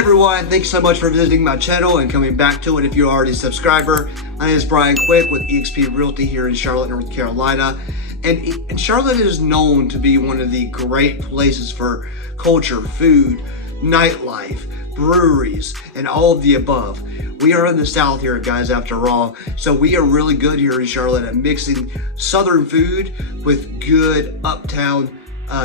everyone, thanks so much for visiting my channel and coming back to it if you're already a subscriber. My name is Brian Quick with eXp Realty here in Charlotte, North Carolina. And Charlotte is known to be one of the great places for culture, food, nightlife, breweries, and all of the above. We are in the South here, guys, after all, so we are really good here in Charlotte at mixing Southern food with good uptown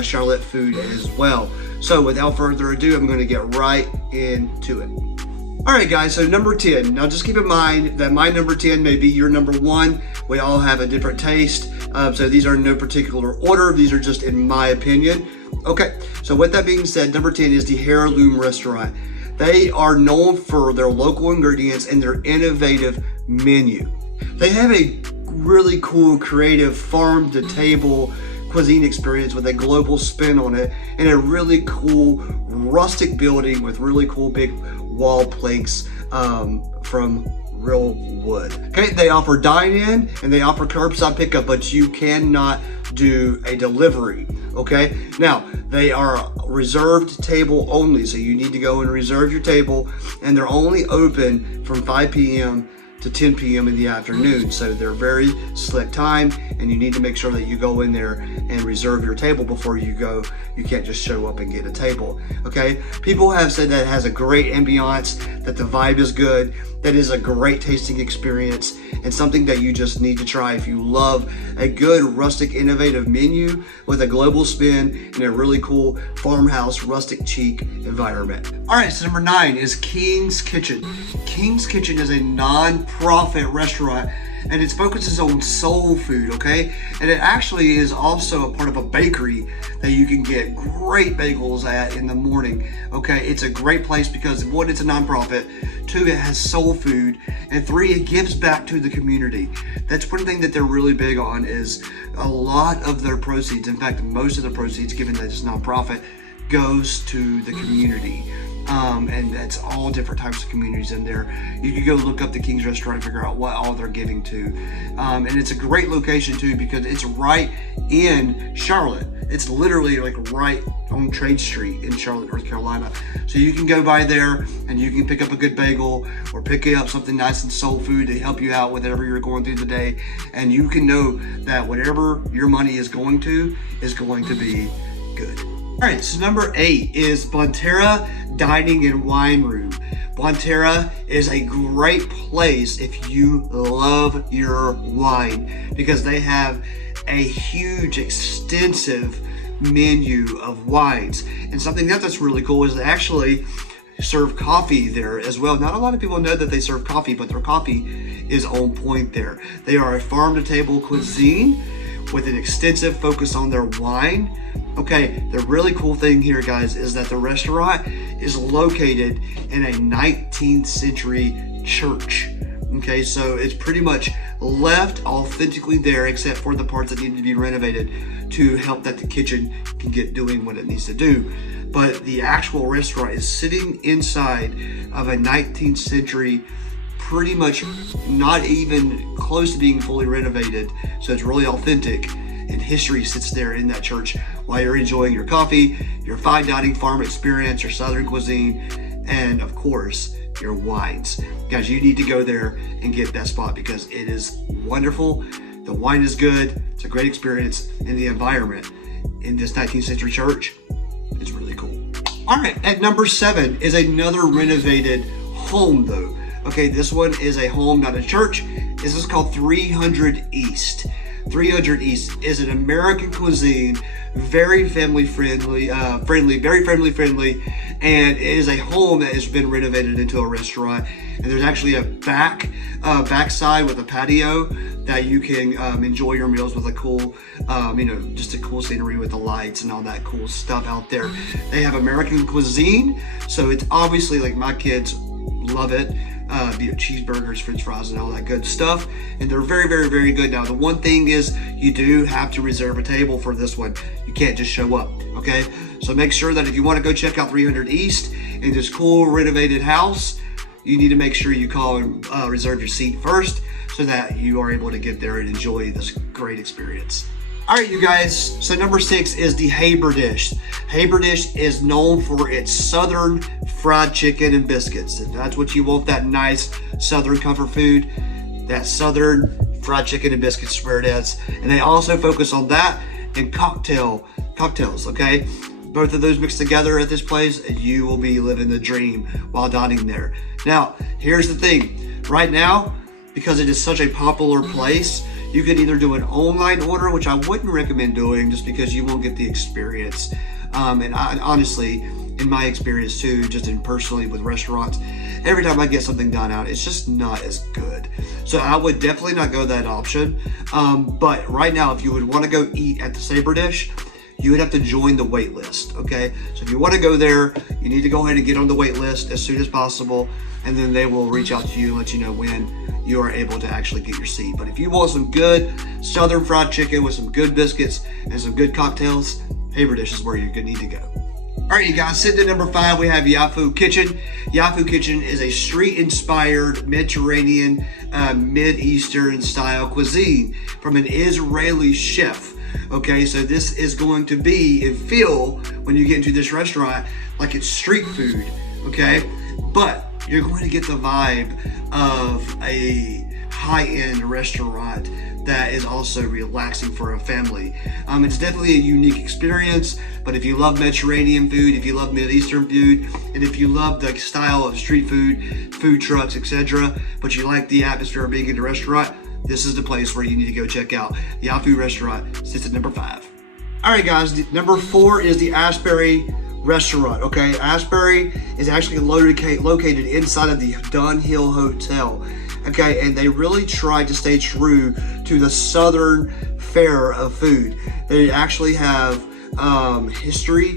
Charlotte food as well. So without further ado, I'm going to get right into it. All right, guys, so number 10. Now just keep in mind that my number 10 may be your number 1. We all have a different taste. So these are in no particular order. These are just in my opinion. Okay, so with that being said, number 10 is the Heirloom restaurant. They are known for their local ingredients and their innovative menu. They have a really cool, creative farm-to-table cuisine experience with a global spin on it, and a really cool rustic building with really cool big wall planks from real wood. Okay, they offer dine-in and they offer curbside pickup, but you cannot do a delivery. Okay, now they are reserved table only, so you need to go and reserve your table, and they're only open from 5 p.m. to 10 p.m. in the afternoon. So they're very slick time, and you need to make sure that you go in there and reserve your table before you go. You can't just show up and get a table, okay? People have said that it has a great ambiance, that the vibe is good, that is a great tasting experience, and something that you just need to try if you love a good rustic innovative menu with a global spin and a really cool farmhouse rustic chic environment. All right, so number 9 is King's Kitchen. King's Kitchen is a non-profit restaurant, and it focuses on soul food, okay? And it actually is also a part of a bakery that you can get great bagels at in the morning, okay? It's a great place because 1, it's a nonprofit, 2, it has soul food, and 3, it gives back to the community. That's one thing that they're really big on, is a lot of their proceeds, in fact, most of the proceeds, given that it's nonprofit, goes to the community. And that's all different types of communities in there. You can go look up the King's restaurant and figure out what all they're giving to. And it's a great location too, because it's right in Charlotte. It's literally like right on Trade Street in Charlotte, North Carolina. So you can go by there and you can pick up a good bagel or pick up something nice and soul food to help you out with whatever you're going through the day. And you can know that whatever your money is going to be good. All right, so number 8 is Bonterra Dining and Wine Room. Bonterra is a great place if you love your wine, because they have a huge, extensive menu of wines. And something that's really cool is they actually serve coffee there as well. Not a lot of people know that they serve coffee, but their coffee is on point there. They are a farm-to-table cuisine with an extensive focus on their wine. Okay, the really cool thing here, guys, is that the restaurant is located in a 19th century church. Okay, so it's pretty much left authentically there, except for the parts that need to be renovated to help that the kitchen can get doing what it needs to do. But the actual restaurant is sitting inside of a 19th century, pretty much not even close to being fully renovated. So it's really authentic, and history sits there in that church while you're enjoying your coffee, your fine dining farm experience, your Southern cuisine, and of course, your wines. Guys, you need to go there and get that spot because it is wonderful. The wine is good. It's a great experience, and the environment in this 19th century church is really cool. All right, at number 7 is another renovated home though. Okay, this one is a home, not a church. This is called 300 East. 300 East is an American cuisine, very family friendly, very family friendly, and it is a home that has been renovated into a restaurant. And there's actually a backside with a patio that you can enjoy your meals with a cool, just a cool scenery with the lights and all that cool stuff out there. They have American cuisine, so it's obviously like my kids love it. Cheeseburgers, french fries, and all that good stuff, and they're very, very, very good. Now the one thing is you do have to reserve a table for this one. You can't just show up, okay? So make sure that if you want to go check out 300 East in this cool renovated house, you need to make sure you call and reserve your seat first so that you are able to get there and enjoy this great experience. All right, you guys, so number 6 is the Haberdish. Haberdish is known for its southern fried chicken and biscuits. And that's what you want, that nice southern comfort food. That southern fried chicken and biscuits is where it is. And they also focus on that and cocktails, okay? Both of those mixed together at this place, and you will be living the dream while dining there. Now, here's the thing. Right now, because it is such a popular place, you can either do an online order, which I wouldn't recommend doing just because you won't get the experience. And honestly, in my experience too, just in personally with restaurants, every time I get something done out, it's just not as good. So I would definitely not go that option. But right now, if you would want to go eat at the Haberdish, you would have to join the wait list, okay? So if you want to go there, you need to go ahead and get on the wait list as soon as possible, and then they will reach out to you and let you know when you are able to actually get your seat. But if you want some good southern fried chicken with some good biscuits and some good cocktails, Haberdish is where you need to go. All right, you guys, sitting at number 5, we have Yafo Kitchen. Yafo Kitchen is a street-inspired Mediterranean, Mid-Eastern style cuisine from an Israeli chef. Okay, so this is going to be and feel, when you get into this restaurant, like it's street food, okay? But you're going to get the vibe of a high-end restaurant that is also relaxing for a family. It's definitely a unique experience, but if you love Mediterranean food, if you love Middle-Eastern food, and if you love the style of street food, food trucks, etc., but you like the atmosphere of being in a restaurant, this is the place where you need to go check out. The Yafo restaurant sits at number 5. All right, guys, number 4 is the Asbury restaurant. Okay, Asbury is actually located inside of the Dunhill Hotel. Okay, and they really tried to stay true to the southern fare of food. They actually have history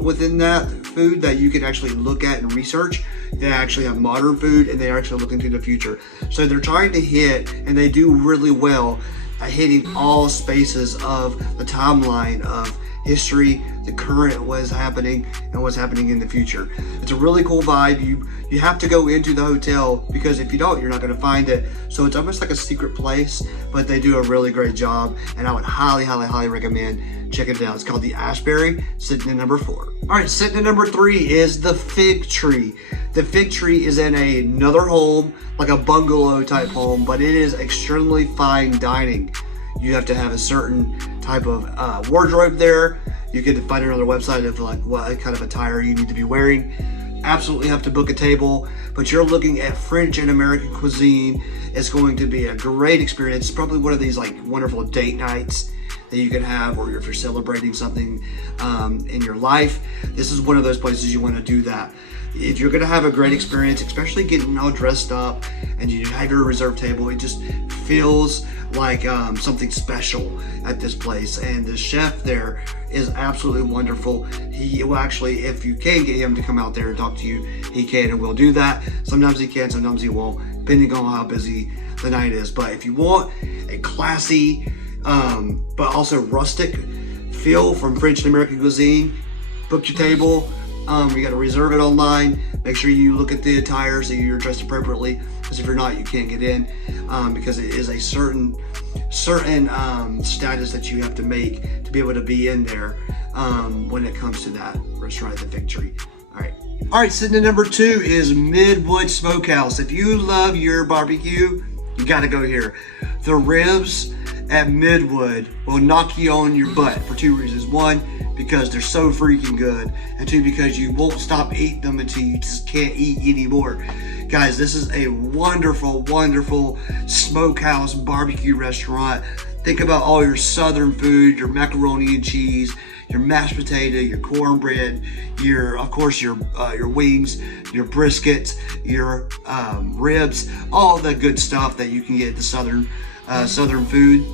within that food that you can actually look at and research. They actually have modern food, and they're actually looking to the future. So they're trying to hit, and they do really well at hitting all spaces of the timeline of history, the current, what's happening, and what's happening in the future. It's a really cool vibe. You have to go into the hotel, because if you don't, you're not going to find it. So it's almost like a secret place, but they do a really great job, and I would highly recommend checking it out. It's called the Asbury, sitting at number 4. All right, sitting at number 3 is the Fig Tree. The Fig Tree is in another home, like a bungalow type home, but it is extremely fine dining. You have to have a certain type of wardrobe there. You can find it on their website of like what kind of attire you need to be wearing. Absolutely have to book a table, but you're looking at French and American cuisine. It's going to be a great experience. It's probably one of these like wonderful date nights that you can have, or if you're celebrating something in your life. This is one of those places you want to do that. If you're going to have a great experience, especially getting all dressed up and you have your reserved table, it just feels like something special at this place. And the chef there is absolutely wonderful. He will actually, if you can get him to come out there and talk to you, he can and will do that. Sometimes he can, sometimes he won't, depending on how busy the night is. But if you want a classy, but also rustic feel from French and American cuisine, book your table. You got to reserve it online. Make sure you look at the attire so you're dressed appropriately, because if you're not, you can't get in, because it is a certain status that you have to make to be able to be in there when it comes to that restaurant, the Fig Tree. All right, sitting at number 2 is Midwood Smokehouse. If you love your barbecue, you got to go here. The ribs at Midwood will knock you on your butt for 2 reasons. 1, because they're so freaking good, and 2, because you won't stop eating them until you just can't eat anymore. Guys, this is a wonderful smokehouse barbecue restaurant. Think about all your southern food, your macaroni and cheese, your mashed potato, your cornbread, of course your wings, your brisket, your ribs, all the good stuff that you can get at the southern food.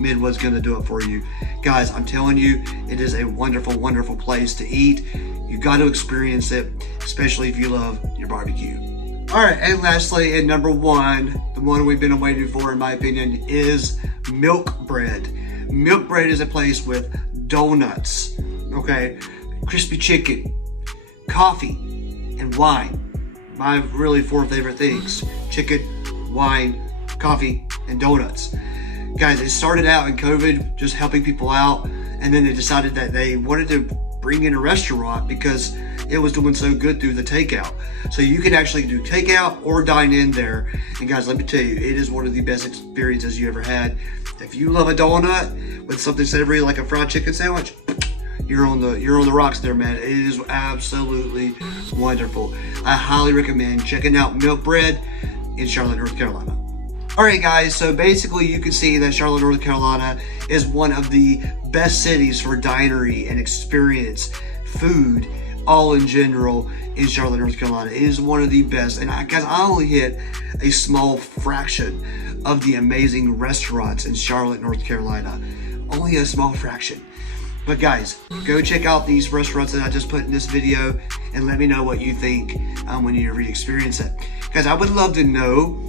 Midwood's gonna do it for you. Guys, I'm telling you, it is a wonderful place to eat. You got to experience it, especially if you love your barbecue. All right, and lastly, at number 1, the one we've been waiting for, in my opinion, is Milkbread. Milkbread is a place with donuts, okay, crispy chicken, coffee, and wine. My really 4 favorite things: chicken, wine, coffee, and donuts. Guys, it started out in COVID, just helping people out. And then they decided that they wanted to bring in a restaurant because it was doing so good through the takeout. So you can actually do takeout or dine in there. And guys, let me tell you, it is one of the best experiences you ever had. If you love a donut with something savory like a fried chicken sandwich, you're on the rocks there, man. It is absolutely wonderful. I highly recommend checking out Milkbread in Charlotte, North Carolina. All right, guys, so basically you can see that Charlotte, North Carolina is one of the best cities for dinery and experience food, all in general, in Charlotte, North Carolina. It is one of the best. And guys, I only hit a small fraction of the amazing restaurants in Charlotte, North Carolina. Only a small fraction. But guys, go check out these restaurants that I just put in this video and let me know what you think when you re-experience it. Guys, I would love to know,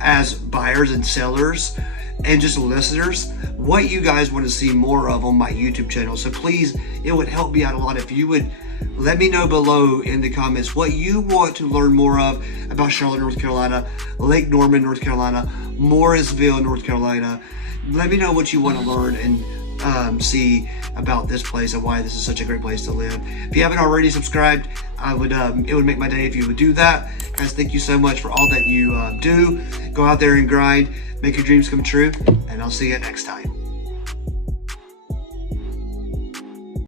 as buyers and sellers and just listeners, what you guys want to see more of on my YouTube channel. So please, it would help me out a lot if you would let me know below in the comments what you want to learn more of about Charlotte, North Carolina, Lake Norman, North Carolina, Morrisville, North Carolina. Let me know what you want to learn and see about this place and why this is such a great place to live. If you haven't already subscribed, it would make my day if you would do that. Guys, thank you so much for all that you do. Go out there and grind, make your dreams come true, and I'll see you next time.